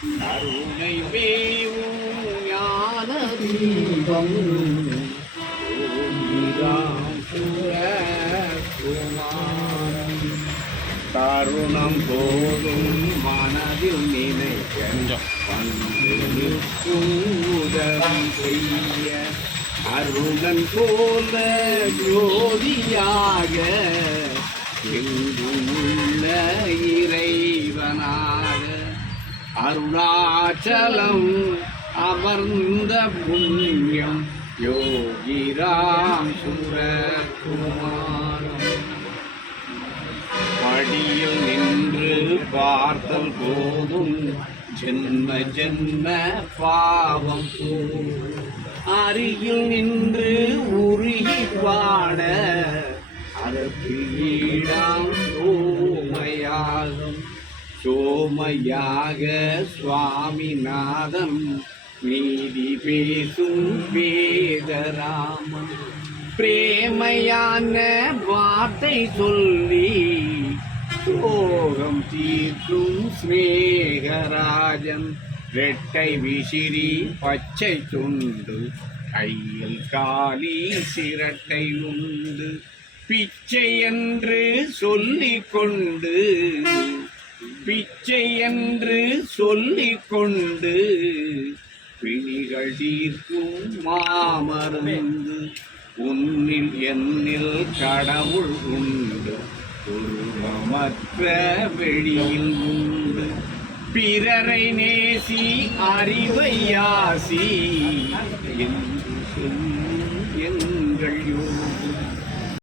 கருணை மேவும் ஞான தீபம் தருணம் போதும் மனதில் நினைக்க வந்து நிற்கும் உதவி செய்ய அருணன் போல ஜோதியாக எங்கும் உள்ள இறைவனாக அருணாச்சலம் அமர்ந்த புண்ணியம் யோகிராம் சுரகுமாரம் அடியில் நின்று பார்த்தல் போதும் ஜென்ம ஜென்ம பாவம் அருகில் நின்று உருகி பாட அதற்கு ஈடாம் சோமையாகும் சோமையாக சுவாமிநாதன் நீதி பேசும் வேதராமன் பிரேமையான வார்த்தை சொல்லி சோகம் தீர்க்கும் ஸ்நேகராஜன் ரெட்டை விசிறி பச்சை துண்டு கையில் காலி சிரட்டை உண்டு பிச்சை என்று சொல்லிக் கொண்டு பிச்சை என்று சொல்லிக் கொண்டு பிணிகள் தீர்க்கும் மாமருந்து உன்னில் என்னில் கடவுள் உண்டு உருவமற்ற வெளியில் உண்டு பிறரை நேசி அறிவை யாசி என்று சொல்லும் எங்கள் யோகி